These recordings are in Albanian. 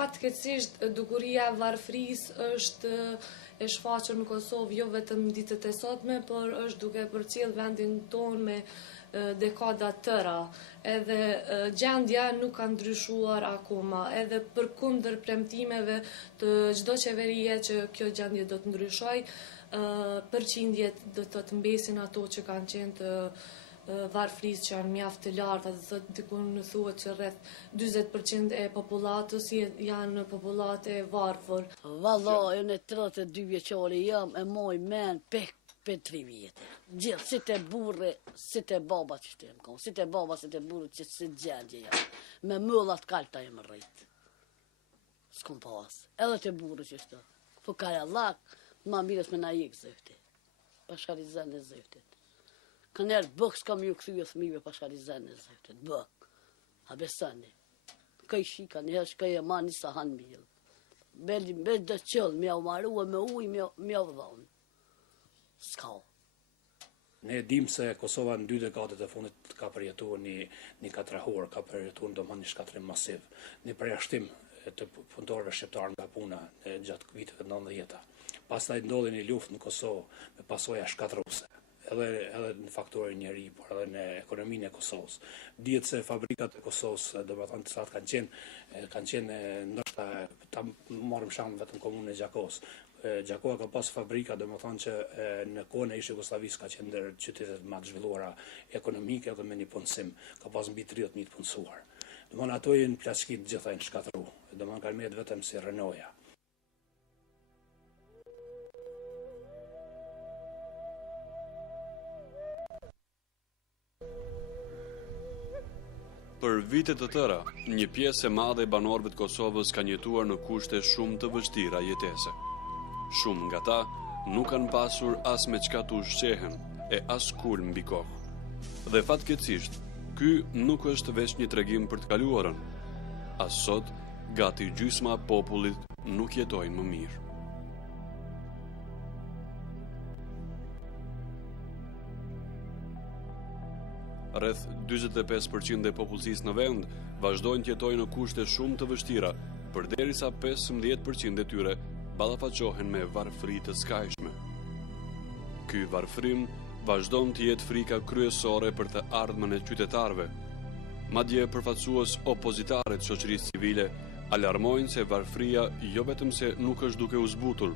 fatkeqësisht dukuria e varfërisë është e shfaqur në Kosovë jo vetëm ditët e sotme, por është duke përcjell vendin tonë me dekada tëra. Edhe gjendja nuk ka ndryshuar akoma, edhe përkundër premtimeve të çdo qeverie që kjo gjendje do të ndryshojë, përqindjet do të mbesin ato që kanë qenë të varfërisë që janë mjaft të larta, dhe dikun thuhet që rreth 40% e popullatës janë popullate varfër. Vallahi, unë 32 vjeçare jam, e moj men për 3 vjetë. Gjithë, si të burre, si të baba që të jemë konë, si të baba, si të burre që si gjendje jam. Me mëllat kalta jemë rritë. S'kom pas, edhe të burre që shtë. Po kare lak, ma mirës me na jekë zëfti. Pashkarizën e zëftit. Kënërë bëk s'kam ju këthyve thmive pashkarizën e zëftit. Bëk. A besani. Këj shika njëherë shkaj e ma njësa hanë milë. Beli mbet dhe qëllë, mja u marua me uj, mja u dhonë. S'ka. Ne dim se Kosova në 2 dekadet e fundit ka përjetuar një katrahor, ka përjetuar domosdoshmë një shkatrim masiv, një përjashtim të punëtorëve shqiptarë nga puna gjatë viteve 90-ta. Pastaj ndodhi një luftë në Kosovë me pasoja shkatërruese, edhe në faktorin njeri, por edhe në ekonominë e Kosovës. Dihet se fabrikat e Kosovës, domethënë të cilat kanë qenë ndoshta ta marrim shembull vetëm komunën e Gjakos. Gjakova ka pas fabrika, domethënë që në kohën e ish Jugosllavisë ka qenë ndër qytetet më të zhvilluara ekonomike dhe me një punësim, ka pas mbi 30.000 të punësuar. Domethënë ato janë plaçki të gjitha janë shkatërruar. Domethënë kanë mbetë vetëm si Renault-ja. Për vite të tëra, një pjesë e madhe e banorëve të Kosovës kanë jetuar në kushte shumë të vështira jetese. Shumë nga ta nuk kanë pasur as me çka të ushqehen e as kulm mbi kokë. Dhe fatkeqësisht, ky nuk është veç një tregim për të kaluarën. As sot, gati gjysma e popullit nuk jetojnë më mirë. Rreth 45% e popullsisë në vend vazhdojnë të jetojnë në kushte shumë të vështira, përderisa 15% e tyre ballafaqohen me varfëri të skajshme. Ky varfërim vazhdon të jetë frika kryesore për të ardhmen e qytetarëve. Madje përfaqësues opozitare të shoqërisë civile alarmojnë se varfëria jo vetëm se nuk është duke u zbutur,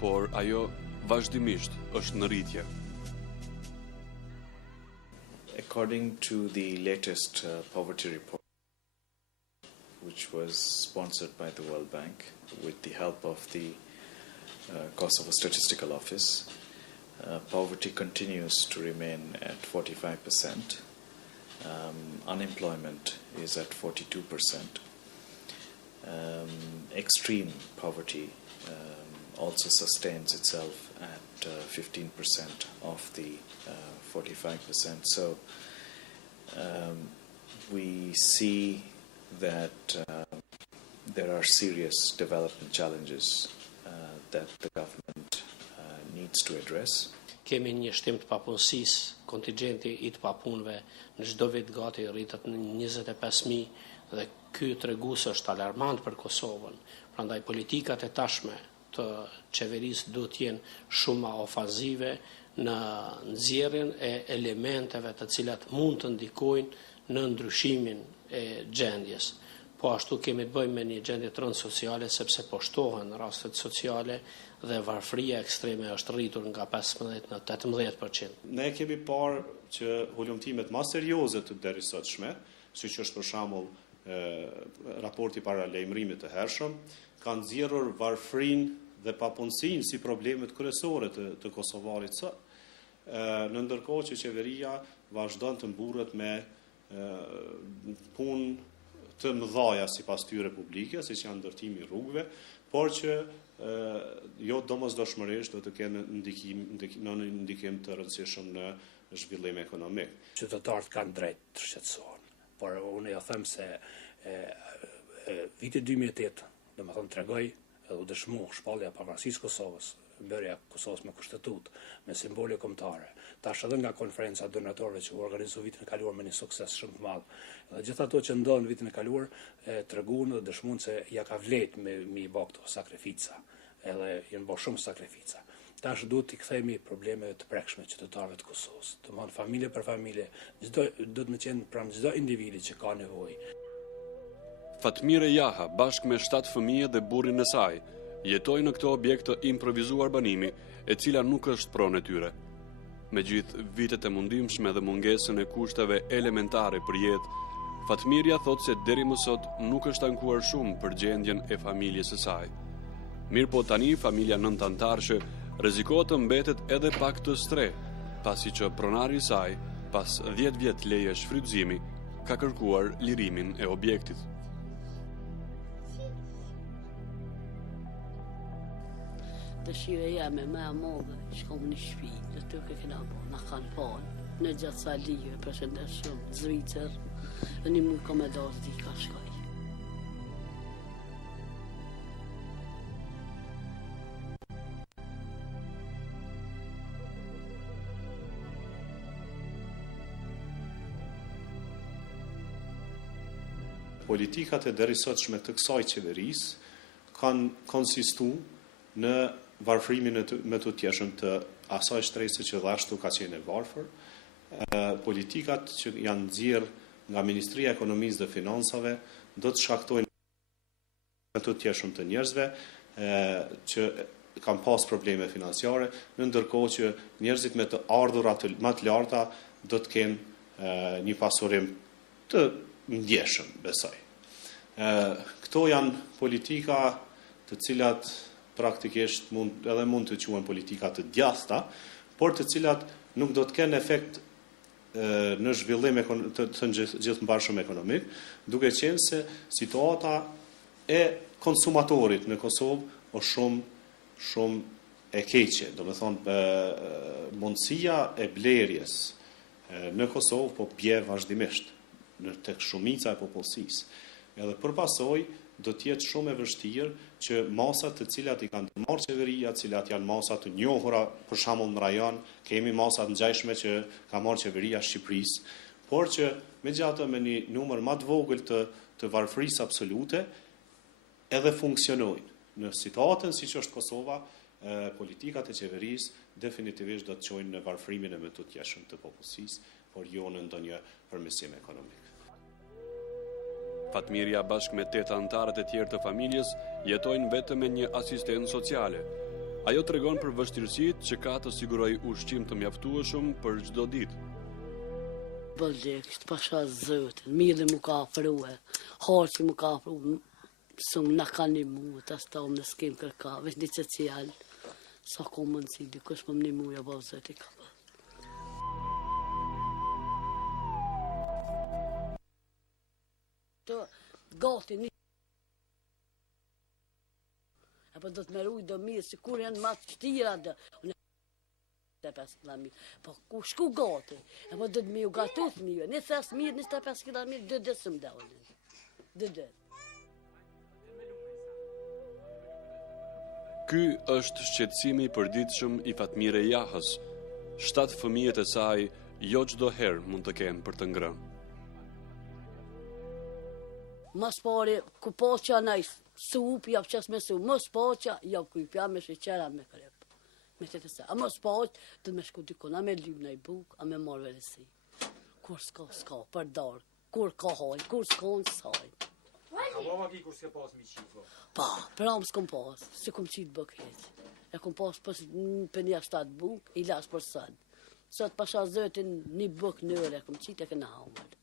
por ajo vazhdimisht është në rritje. According to the latest poverty report, which was sponsored by the World Bank with the help of the Kosovo Statistical Office, poverty continues to remain at 45%. Unemployment is at 42%. Extreme poverty also sustains itself at 15% of the 45%. So we see that there are serious development challenges that the government needs to address. Kemi një shtim të papunësisë, kontingjenti I të papunëve në çdo vit gati rritet në 25.000 dhe ky tregues është alarmant për Kosovën. Prandaj politikat e tashme të qeverisë duhet të jenë shumë ofanzive në nxjerrjen e elementeve të cilat mund të ndikojnë në ndryshimin e gjendjes. Po ashtu kemi të bëjmë me një gjendje transsociale sepse po shtohen rastet sociale dhe varfëria ekstreme është rritur nga 15 në 18%. Ne kemi parë që hulumtimet më serioze të derisotshme, siç është për shembull raporti para lajmërimit të hershëm, kanë nxjerrur varfërinë dhe papunësinë si problemet kryesore të kosovarit sot. Në ndërkohë që qeveria vazhdon të mburret me punë të mëdhaja sipas tyre publike, siç janë ndërtimi I rrugëve, por që jo domosdoshmërisht do të kenë ndikim të rëndësishëm në zhvillim ekonomik. Qytetarët kanë drejt të shqetësohen, por unë ja them se viti 2008, domethënë tregoi edhe u dëshmu shpallja e pavarësisë Kosovës, bërja e Kosovës me kushtetut, me simbole kombëtare. Tash edhe nga konferenca donatorëve që u organizu vitin e kaluar me një sukses shumë të madh. Dhe gjithë ato që ndodhen vitin e kaluar treguan dhe dëshmuan se ja ka vlet me i bë këto sakrifica. Edhe janë bërë shumë sakrifica. Tash duhet t'i kthejmë problemeve të prekshme qytetarëve të Kosovës. Domethënë familje për familje, do të më qenë pranë çdo individi që ka nevojë. Fatmire Jaha, bashkë me 7 fëmijë dhe burrin e saj, jetoi në këtë objekt të improvisuar banimi, e cila nuk është pronë e tyre. Me gjithë vitet e mundimshme dhe mungesën e kushteve elementare për jetë, Fatmirja thot se deri më sot nuk është ankuar shumë për gjendjen e familjes së saj. Mirë po tani, familja nëntantarëshe rrezikohet të mbetet edhe pak të stre, pasi që pronari i saj, pas 10 vjet leje shfrytëzimi, ka kërkuar lirimin e objektit. Dëshira jeme me e modhe, shkom një shpi, dhe të ke kena po, në kanë ponë, në gjatë sa ligë, përshëndet shumë, Zvicër, dhe një mund kom e dorë di ka shkoj. Politikat e derisotshme të kësaj qeverisë kanë konsistu në varfrimin me të tjeshëm të asaj shtrejse që dhe ashtu ka qenë e varfër, politikat që janë nxjerrë nga Ministria e Ekonomisë dhe Finansave do të shkaktojnë me të tjeshëm të njerëzve që kanë pas probleme financiare, në ndërkohë që njerëzit me të ardhurat më të larta do të kenë një pasurim të ndjeshëm, besoj. Këto janë politika të cilat praktikisht mund të quhen politika të djasta, por të cilat nuk do të kenë efekt në zhvillim të gjithëmbarshëm ekonomik, duke qenë se situata e konsumatorit në Kosovë është shumë e keqe. Do të thonë mundësia e blerjes në Kosovë po bie vazhdimisht tek shumica e popullsisë. Edhe përpasoj do të jetë shumë e vështirë që masat të cilat i kanë të marrë qeveria, të cilat janë masa të njohura, për shembull në rajon, kemi masa të ngjashme që ka marrë qeveria e Shqipërisë, por që megjithatë me një numër më të vogël të varfërisë absolute edhe funksionojnë. Në situatën siç është Kosova, politikat e qeverisë definitivisht do të çojnë në varfrimin e më të tjeshëm të popullsisë, por jo në ndonjë përmirësim ekonomik. Fatmirja bashkë me 8 anëtarët e tjerë të familjes jetojnë vetëm me një asistencë sociale. Ajo tregon për vështirësitë që ka të siguroj ushqim të mjaftueshëm për çdo ditë. Bëllëk, pasha zëtën, mirë mu ka afrue, harqi mu ka afrue, sëmë në ka një mu, të astam në s'kem kërka, veç një social, sa ko mundësi, dikush më një mu, ja ba zëti ka bërë. Të gati një apo do të me rujë do mirë, si kur janë matë qëtira dhe të 5 km, po ku shku gati, apo do të me ju gatu të mirë, një thes mirë, 25 km, 2 dhe së më dëllin, 2 dhe. Ky është shqetësimi i përditshëm i Fatmire Jahës. 7 fëmijët e saj jo çdo herë mund të kenë për të ngrënë. Mas pari, ku poqa naj sup, jap qas me sup, mos poqa, jap kujpja me sheqera me krep. Me të se, a mos poq, të me shku dikon, a me lyb në i buk, a me marrë veresi. Kur s'ka, për darë, kur ka hajnë, kur s'ka në s'hajnë. A baba ki kur s'ke pas mi qifo? Pa, për amë s'kom pas, si kom qitë buk heq. E kom pas për një 7 buk, i las për sënë. Sot pasha zëtin një buk në ore, kom qitë e këna haumër.